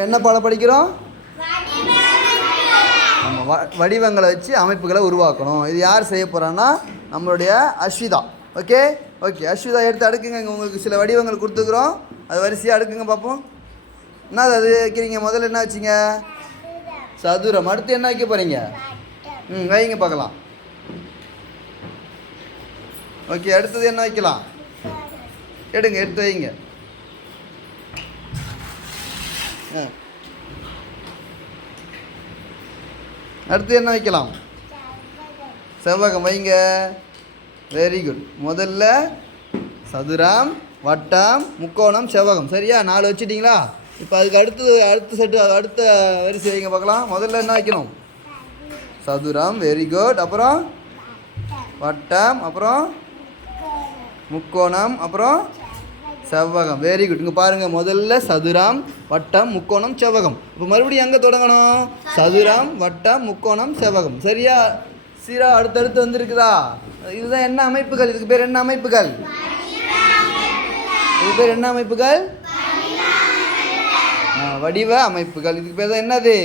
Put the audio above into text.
என்ன பாடம் படிக்கிறோம்? நம்ம வடிவங்களை வச்சு அமைப்புகளை உருவாக்கணும். இது யார் செய்ய போகிறான்னா நம்மளுடைய அஸ்விதா. ஓகே ஓகே அஸ்விதா எடுத்து அடுக்குங்க. இங்கே உங்களுக்கு சில வடிவங்கள் கொடுத்துக்குறோம், அது வரிசையாக அடுக்குங்க பார்ப்போம். என்ன அது வைக்கிறீங்க? முதல்ல என்ன வச்சிங்க? சதுரம். அடுத்து என்ன வைக்க போகிறீங்க? வைங்க பார்க்கலாம். ஓகே, அடுத்தது என்ன வைக்கலாம்? எடுங்க, எடுத்து வைங்க. அடுத்து என்ன வைக்கலாம்? செவ்வகம் வைங்க. Very good. முதல்ல சதுரம், வட்டம், முக்கோணம், செவ்வகம். சரியா? 4 வச்சுட்டிங்களா? இப்போ அதுக்கு அடுத்த செட்டு அடுத்த வரிசை வைங்க பார்க்கலாம். முதல்ல என்ன வைக்கணும்? சதுரம். Very good. அப்புறம் வட்டம், அப்புறம் முக்கோணம், அப்புறம் செவ்வகம். Very good. இங்கே பாருங்கள், முதல்ல சதுரம், வட்டம், முக்கோணம், செவ்வகம். இப்போ மறுபடியும் எங்கே தொடங்கணும்? சதுரம், வட்டம், முக்கோணம், செவ்வகம். சரியா? சீரா அடுத்தடுத்து வந்துருக்குதா? இதுதான் என்ன அமைப்புகள்? இதுக்கு பேர் என்ன அமைப்புகள்? இதுக்கு பேர் என்ன அமைப்புகள்? வடிவ அமைப்புகள். இதுக்கு பேர் தான் என்னது?